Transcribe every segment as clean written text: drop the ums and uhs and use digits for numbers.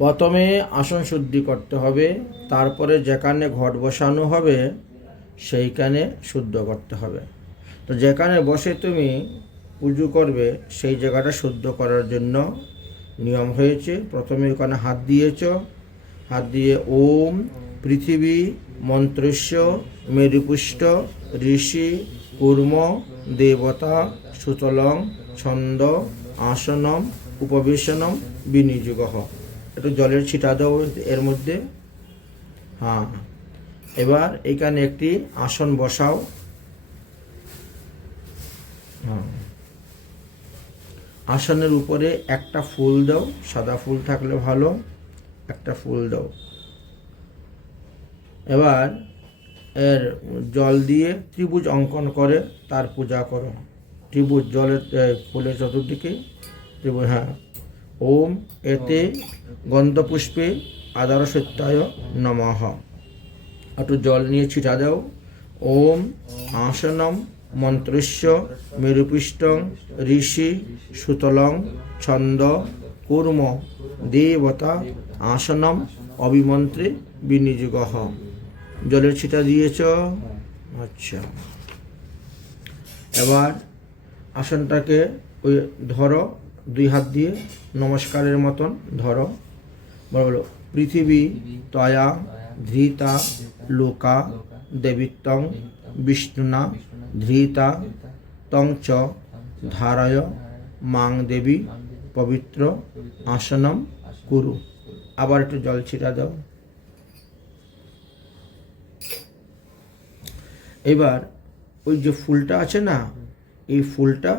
প্রথমে আসন শুদ্ধি করতে হবে, তারপরে যেখানে ঘট বসানো হবে সেইখানে শুদ্ধ করতে হবে। তো যেখানে বসে তুমি পুজো করবে সেই জায়গাটা শুদ্ধ করার জন্য নিয়ম হয়েছে। প্রথমে ওখানে হাত দিয়েছ, হাত দিয়ে ওম পৃথিবী মন্ত্রস্য মেরুপুষ্ট ঋষি কূর্ম দেবতা সুতলং ছন্দ আসনম উপবেশনম বিনিযোগ। একটু জলের ছিটা দাও এর মধ্যে। হ্যাঁ, এবার এখানে একটি আসন বসাও। হ্যাঁ, আসনের উপরে একটা ফুল দাও, সাদা ফুল থাকলে ভালো, একটা ফুল দাও। এবার এর জল দিয়ে ত্রিভুজ অঙ্কন করে তার পূজা করো। ত্রিভুজ জলের ফুলের চতুর্দিকে ত্রিভুজ। হ্যাঁ, ওম এতে গন্ধপুষ্পে আদার সত্যায় নমঃ। একটু জল নিয়ে ছিটা দাও। ওম আসনম মন্ত্রস্য মেরুপিষ্টং ঋষি সুতলং ছন্দ কূর্ম দেবতা আসনম অভিমন্ত্রে বিনিযোগ। জলের ছিটা দিয়েছ। আচ্ছা, এবার আসনটাকে ওই ধরো, দুই হাত দিয়ে নমস্কারের মতন ধরো। বলো পৃথিবী তয়া ধৃতা লোকা দেবিত্বং বিষ্ণুনা ধৃতা তং চ ধারায় মাং দেবী পবিত্র আসনম কুরু। আবার একটু জল ছিটা দাও। এবার ওই যে ফুলটা আছে না, এই ফুলটা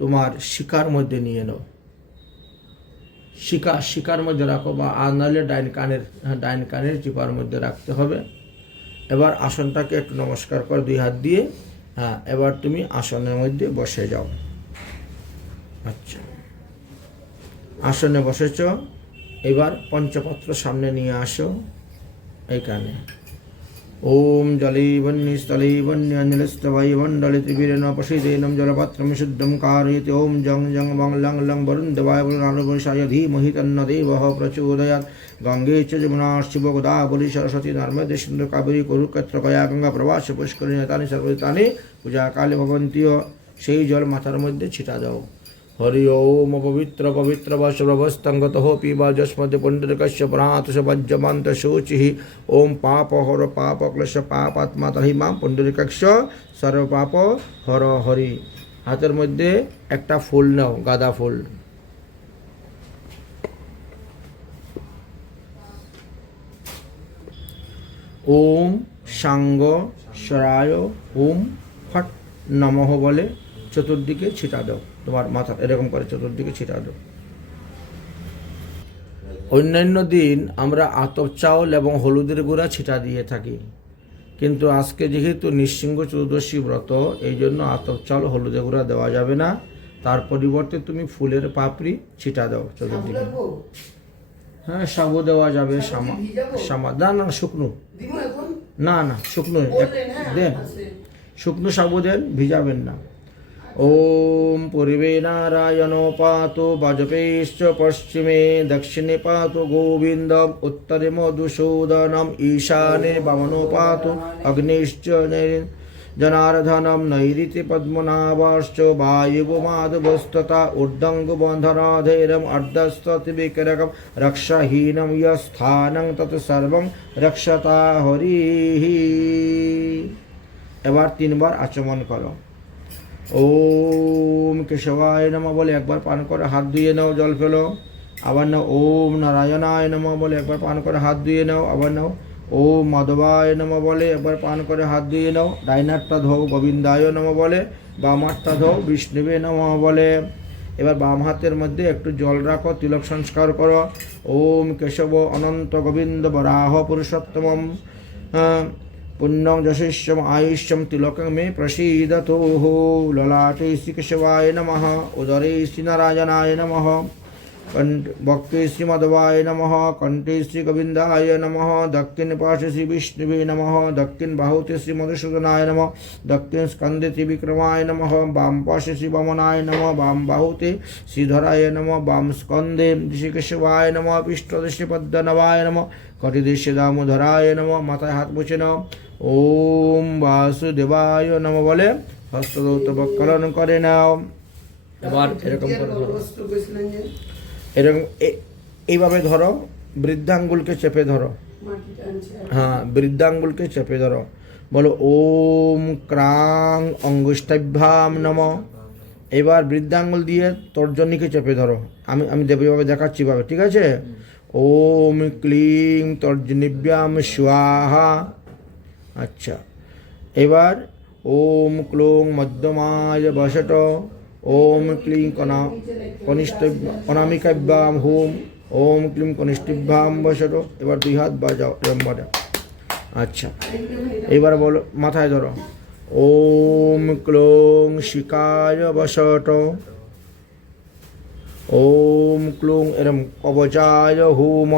তোমার শিকার মধ্যে নিয়ে নাও। শিকার মধ্যে রাখো, বা আর নাহলে ডাইন কানের চিপার মধ্যে রাখতে হবে। এবার আসনটাকে একটু নমস্কার কর দুই হাত দিয়ে। হ্যাঁ, এবার তুমি আসনের মধ্যে বসে যাও। আচ্ছা, আসনে বসেছ। এবার পঞ্চপত্র সামনে নিয়ে আসো এইখানে। ওম জলৈবন্যি স্থলৈবন্যঞ্জলিস্তবৈবণ্ডলে ত্রিবীরেণ প্রসীদেনম জলপাত্রম শুদ্ধম কারয়তি। ওম জং জং বং লং লং বরুণদেবায় বরুণানুবংশায় ধীমহি তন্নো দেবঃ প্রচোদয়াৎ। গঙ্গে চ যমুনা শিব গোদাবরী সরস্বতী নর্মদে সিন্ধু কাবেরী কুরুক্ষেত্র গয়া গঙ্গা প্রবাস পুষ্করিণী তানি সর্বতানি পূজা কালে ভবন্তীয়। সেই জল মাথার মধ্যে ছিটা দাও। হরি ওম পবিত্র পবিত্র বস্ত্রবস্তঙ্গত পিবা যস্মদে পুণ্ডরিকস্য প্রাতস বজ্রমন্ত শোচিঃ। ওম পাপ হর পাপ ক্লেশ পাপাত্মা তহি মাম পুণ্ডরিকস্য সর্ব পাপ হর হরি। হাতের মধ্যে একটা ফুল নাও, গাঁদা ফুল। ওম সাঙ্গ সরায় ওম ফট নমঃ বলে চতুর্দিকে ছিটা দাও। তোমার মাথা এরকম করে চতুর্দিকে ছিটা দাও। অন্যান্য দিন আমরা আতপ চাউল এবং হলুদের গুঁড়া ছিটা দিয়ে থাকি, কিন্তু আজকে যেহেতু নৃসিংহ চতুর্দশী ব্রত, এই জন্য আতপ চাউল হলুদের গুঁড়া দেওয়া যাবে না। তার পরিবর্তে তুমি ফুলের পাপড়ি ছিটা দাও চতুর্দিকে। হ্যাঁ, সাবু দেওয়া যাবে, সামা না শুকনো, না শুকনো দেন, শুকনো সাবু দেন, ভিজাবেন না। ওম পূর্বে নারায়ণ পাতো বাজপেয়শ্চ পশ্চিমে দক্ষিণে পাতো গোবিন্দম উত্তরে মধুসূদনম ঈশানে বামনো পাতো অগ্নিশ্চ জনার্দনম নৈরিতে পদ্মনাভশ্চ বায়ুমাধবস্ততা ঊর্ধ্বঙ্গ বন্ধনাধৈরম অর্ধস্ততিবিকরকম রক্ষাহীনম यस्थानं তৎ সর্বং রক্ষতা হরিঃ। এবার তিনবার আচমন করো। ওম কেশবায় নমঃ বলে একবার পান করে হাত ধুয়ে নাও, জল ফেলো। আবার নাও ওম নারায়ণায় নমঃ বলে একবার পান করে হাত ধুয়ে নাও। আবার নাও ওম মাধবায় নমঃ বলে একবার পান করে হাত ধুয়ে নাও। ডাইনারটা ধো গোবিন্দায় নমঃ বলে, বাম হাতটা ধো বিষ্ণুবে নমঃ বলে। এবার বাম হাতের মধ্যে একটু জল রাখো, তিলক সংস্কার করো। ওম কেশব অনন্ত গোবিন্দ বরাহ পুরুষোত্তমম পুণ্যং যশস্যম আयुष्यम तिलकं मे प्रसीदतु। ललाटे श्रीकेशवाय नमः, उदरे श्रीनारायणाय नमः। भक्ति श्री माधवाय नमः, कंठे श्री गोविंदाय नमः, दक्षिण पार्श्वे श्री विष्णुवे नमः, दक्षिण बाहुते श्री मधुसूदनाय नमः, दक्षिण स्कंदे श्री विक्रमाय नमः, वाम पार्श्वे श्री वामनाय नमः, वाम बाहुते श्रीधराय नमः, वाम स्कंदे श्री केशवाय नमः, पृष्ठदे श्री पद्मनाभाय नमः, कटिदे श्री दामोदराय नमः, माथाয় हाथ মুছে নাও। ओम वासुदेवाय नमः বলে হস্তদৌত বক্কলন করে নাও। এবার এরকম করে ধরো, এরকম এইভাবে ধরো, বৃদ্ধাঙ্গুলকে চেপে ধরো। হ্যাঁ, বৃদ্ধাঙ্গুলকে চেপে ধরো। বলো ওম ক্রাং অঙ্গুষ্টাভ্যাম নমঃ। এবার বৃদ্ধাঙ্গুল দিয়ে তর্জনীকে চেপে ধরো। আমি দেবীভাবে দেখাচ্ছি ভাবে, ঠিক আছে? ওম ক্লিং তর্জনীভ্যাম স্বাহা। আচ্ছা, এবার ওম ক্লোং মধ্যমায় বসট, ओम क्लीं অনামিকাভ্যাম হোম, ओम क्लीं কনিষ্ঠিভ্যাম বসট। এবার দুই হাত বাজাও এরম বাজা। আচ্ছা, এবার বলো, মাথায় ধরো, ওম ক্লোং শিকায় বসট, ওম ক্লোং এরম কবচায় হোম,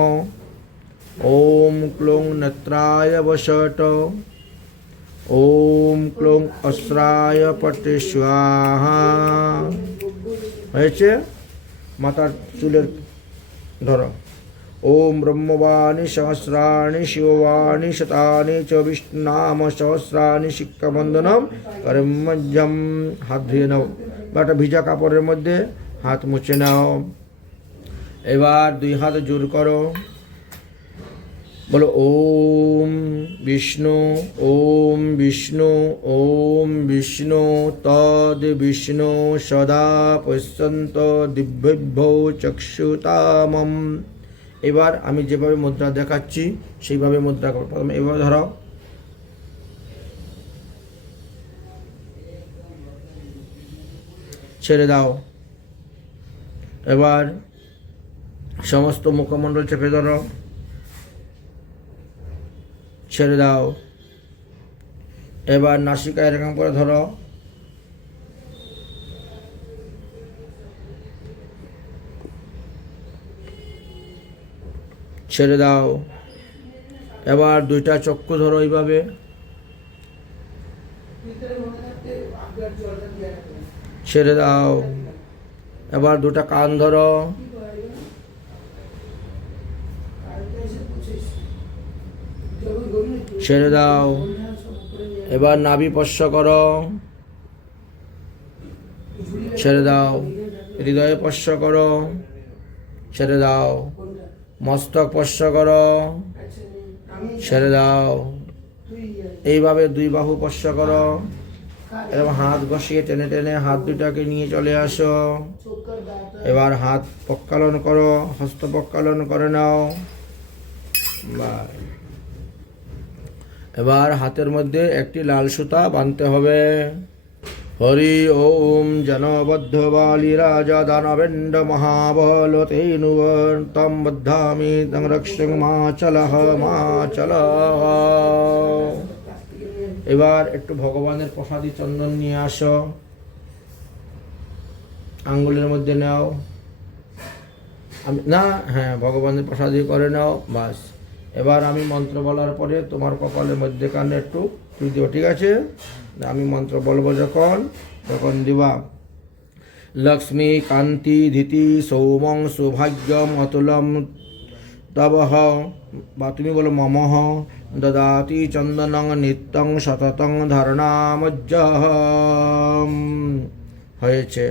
ওম ক্লোং নেত্রায় বসট, ওম ক্লোং অস্ত্রায় পটে স্বাহা। হয়েছে? মাথার চুলের ধরো। ওম ব্রহ্মবাণী সহস্রাণি শিববাণী শতানি চ বিষ্ণুনাম সহস্রাণি শিক্ষাবন্ধনম করমধ্যম। হাত ধুয়ে নাও বা একটা ভিজা কাপড়ের মধ্যে হাত মুছে নাও। এবার দুই হাত জোর করো, বলো ওম বিষ্ণু, ওম বিষ্ণু, ওম বিষ্ণু তদ বিষ্ণু সদা পশ্যন্ত দিব্যভ্যো চক্ষুতামম। এবার আমি যেভাবে মুদ্রা দেখাচ্ছি সেইভাবে মুদ্রা করো। প্রথমে এভাবে ধরাও, ছেড়ে দাও। এবার সমস্ত মুখমণ্ডল চেপে ধরো, ছেড়ে দাও। এবার নাসিকা এরকম করে ধরো, ছেড়ে দাও। এবার দুইটা চক্ষু ধরো এইভাবে, ছেড়ে দাও। এবার দুটা কান ধরো, ছেড়ে দাও। এবার নাভি স্পর্শ করো, ছেড়ে দাও। হৃদয়ে স্পর্শ করো, ছেড়ে দাও। মস্তক স্পর্শ করো, ছেড়ে দাও। এইভাবে দুই বাহু স্পর্শ করো। এরকম হাত বসিয়ে টেনে টেনে হাত দুটাকে নিয়ে চলে আসো। এবার হাত প্রক্ষালন করো, হস্ত প্রক্ষালন করে নাও। এবার হাতের মধ্যে একটি লাল সুতা বাঁধতে হবে। হরি ওম জনবদ্ধ বালি রাজা দানবেন্দ্র মহাবল তেনুবর্তম বদ্ধামি তং রক্ষং মাচলহ মাচলহ। এবার একটু ভগবানের প্রসাদী চন্দন নিয়ে আসো, আঙ্গুলের মধ্যে নাও। না, হ্যাঁ, ভগবানের প্রসাদী করে নাও, বাস। এবার আমি মন্ত্র বলার পরে তোমার কপালের মধ্যেখানে একটু দিও, ঠিক আছে? আমি মন্ত্র বলবো যখন দিবা। লক্ষ্মী কান্তি ধীতি সৌমং সৌভাগ্যম অতুলম তবহ, বা তুমি বলো মমঃ দদাতি চন্দনং নিত্যং সততং ধারণামজ্জহম। হয়েছে।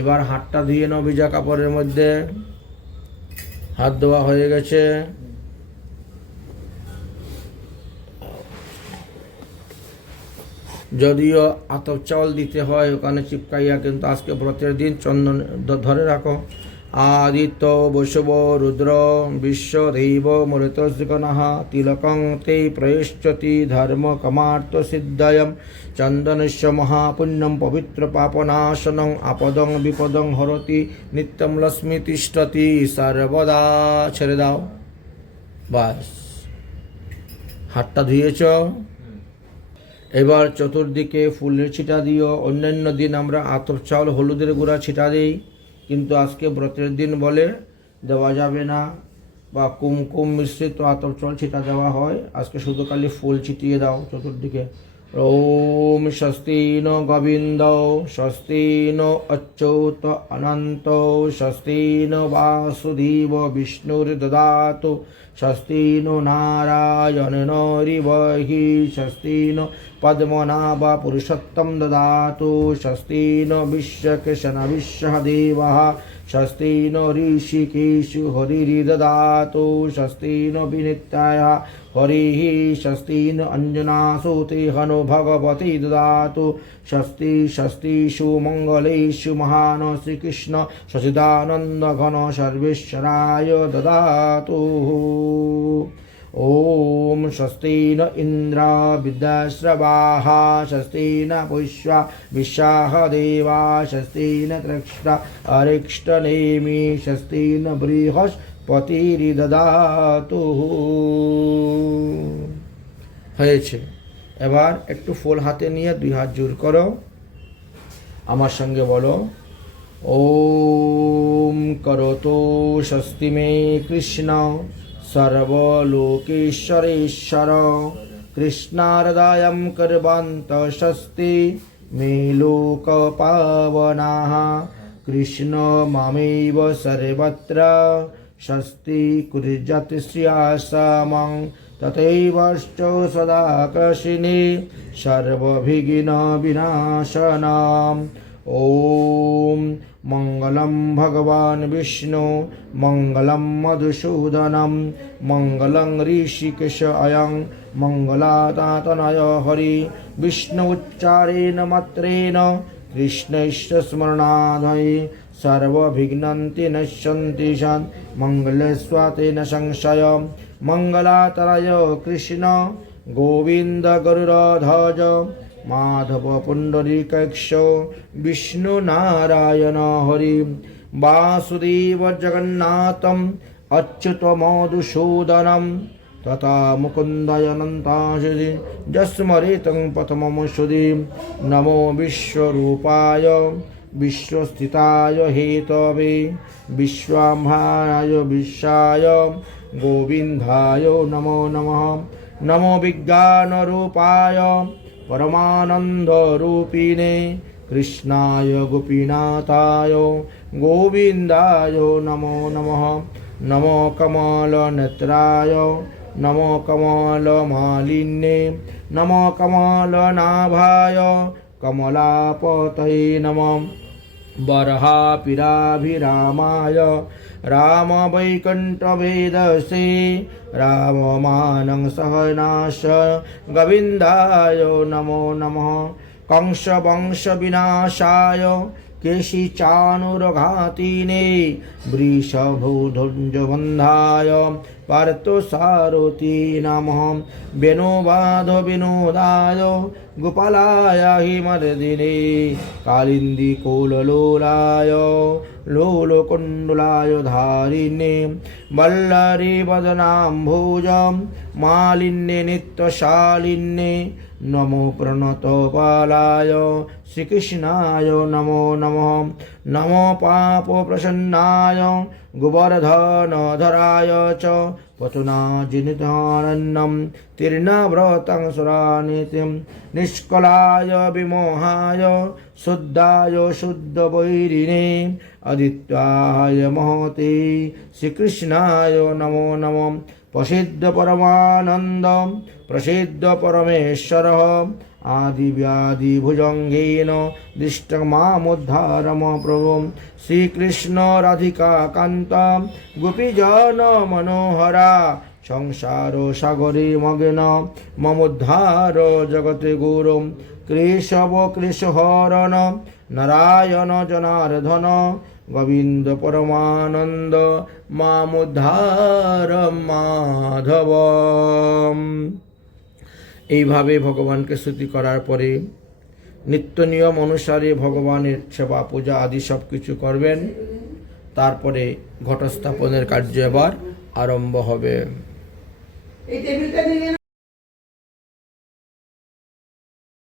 এবার হাতটা ধুয়ে নাও ভিজা কাপড়ের মধ্যে। হাত ধোয়া হয়ে গেছে। যদিও আতপ চাউল দিতে হয় ওখানে চিপকাইয়া, কিন্তু আজকে ব্রতের দিন চন্দন ধরে রাখো। आदित्य वसुव रुद्र विश्वदेव मरुतस्गणः तिलकं ते प्रयश्चति धर्म कमार्थ सिद्धयं चंदनस्य महापुण्यं पवित्र पापनाशनं आपदं विपदं हरति नित्यं लक्ष्मी तिष्ठति सर्वदा। ছেড়ে দাও, বাস। হাতটা ধুয়েছ। এবার চতুর্দিকে ফুলের ছিটা দিও। অন্যান্য দিন আমরা আতপ চাউল হলুদের গুঁড়া ছিটা দিই, কিন্তু আজকে ব্রতের দিন বলে দেওয়া যাবে না, বা কুমকুম মিশ্রিত আতপ চাল ছিটা দেওয়া হয়। আজকে শুধু খালি ফুল ছিটিয়ে দাও চতুর্দিকে। ওম স্বস্তি ন গোবিন্দ, স্বস্তি ন অচ্যুত অনন্ত, স্বস্তি ন বাসুদেব বিষ্ণুর্দদাতু, স্বস্তি নো নারায়ণ রিবহি, স্বস্তি নো পদ্মনাভ পুরুষোত্তম দদাতু, স্বস্তি নো বিশ্বকৃষ্ণ বিশ্বদেবः, স্বস্তি নো ঋষিকেশু হরির্দদাতু, স্বস্তি নো বিনিত্যায় হরিः, স্বস্তি নো অঞ্জনাসুতে হনো ভগবতি দদাতু, স্বস্তি স্বস্তিষু মঙ্গলেষু মহান শ্রীকৃষ্ণ সচিদানন্দ ঘন সর্বেশ্বরায় দদাতু। ওম স্বস্তি ন ইন্দ্র বিদ্যাশ্রবাः, স্বস্তি ন পুষ্পা বিশ্বাহ দেবা, স্বস্তি ন কৃষ্ণ অরিষ্টনেমি, স্বস্তি ন বৃহস্পতির্দদাতু। হয়েছে। এবার একটু ফুল হাতে নিয়ে 2 হাত জোর করো, আমার সঙ্গে বলো ওম করতো স্বস্তি মে কৃষ্ণ সর্বলোকেশ্বরেশ্বর, কৃষ্ণার্দায়ম করবন্ত স্বস্তি মে লোকপাবনাঃ, কৃষ্ণ মামেব সর্বত্র স্বস্তি কুর্যাৎ শ্রিয়াসামং, তথৈবশ্চ সদা কৃষ্ণে সর্ববিঘ্ন বিনাশনম। ওম মঙ্গলম ভগবান বিষ্ণু, মঙ্গলম মধুসূদনম, মঙ্গলং ঋষিকেশ অয়ং, মঙ্গলাতাতনয় হরি, বিষ্ণু উচ্চারেণ মাত্রেণ কৃষ্ণস্য স্মরণাদয়ে সর্ববিঘ্নান্তি নশ্যন্তি সৎ, মঙ্গলস্বাতেন সংশয়, মঙ্গলাতনয় কৃষ্ণ গোবিন্দ গরুড়ধ্বজ, মাধব পুণ্ডরীকাক্ষ, বিষ্ণু নারায়ণ হরি, বাসুদেব জগন্নাথম, অচ্যুত মধুসূদনম, তথা মুকুন্দায়নন্তাশি যস্মরেতং প্রথমম সুধী। নমো বিশ্বরূপায় বিশ্বস্থিতায় হেতবে, বিশ্বম্ভরায় বিশ্বায় গোবিন্দায় নমো নমঃ। নমো বিজ্ঞানরূপায় পরমানন্দরূপিণে, কৃষ্ণায় গোপীনাথায় গোবিন্দায় নমো নমঃ। নমো কমলনেত্রায়, নমো কমলমালিন্যে, নমো কমলনাভায় কমলাপতয়ে নমঃ। বরহাপিরাভিরামায় রামবৈকুণ্ঠভেদসে, রামমানং সহনাশ গোবিন্দায় নমো নমঃ। কংসবংশবিনাশায় কেশিচানুরঘাতিনে, বৃষভূধুঞ্জবন্ধায় পার্থসারথি নমঃ। বেণুবাদ বিনোদায় গোপালায় হিমর্দিনে, কালিন্দীকুললোলায় লোলকুণ্ডলায় ধারিণে, বল্লরি বদনাম্ভুজ মালিন্যে নিত্যশালিন্যে, নমো প্রণতপালায় শ্রীকৃষ্ণায় নমো নমঃ। নমো পাপপ্রসন্নায় গোবর্ধনধরায় চ, পতুনাজিনিতারণ্যম তীর্ণব্রতং সুরানীতিম, নিষ্কলায় বিমোহায় শুদ্ধায় শুদ্ধবৈরিণে, আদিত্যায় মহতে শ্রীকৃষ্ণায় নমো নমঃ। প্রসিদ্ধ পরমানন্দ প্রসিদ্ধ পরমেশ্বর, আদিব্যাধি ভুজঙ্গেন দৃষ্টং মামুদ্ধারম প্রভু। শ্রীকৃষ্ণ রাধিকা কান্ত গোপীজন মনোহরা, সংসার সাগরে মগ্ন মমোদ্ধার জগতে গুরু। কেশব কৃষ্ণহরণ নারায়ণ জনার্দন, গোবিন্দ পরমানন্দ মামুদ্ধার মাধব। এইভাবে ভগবানকে স্তুতি করার পরে নিত্য নিয়ম অনুসারে ভগবানের সেবা পূজা আদি সব কিছু করবেন। তারপরে ঘটস্থাপনের কার্য এবার আরম্ভ হবে।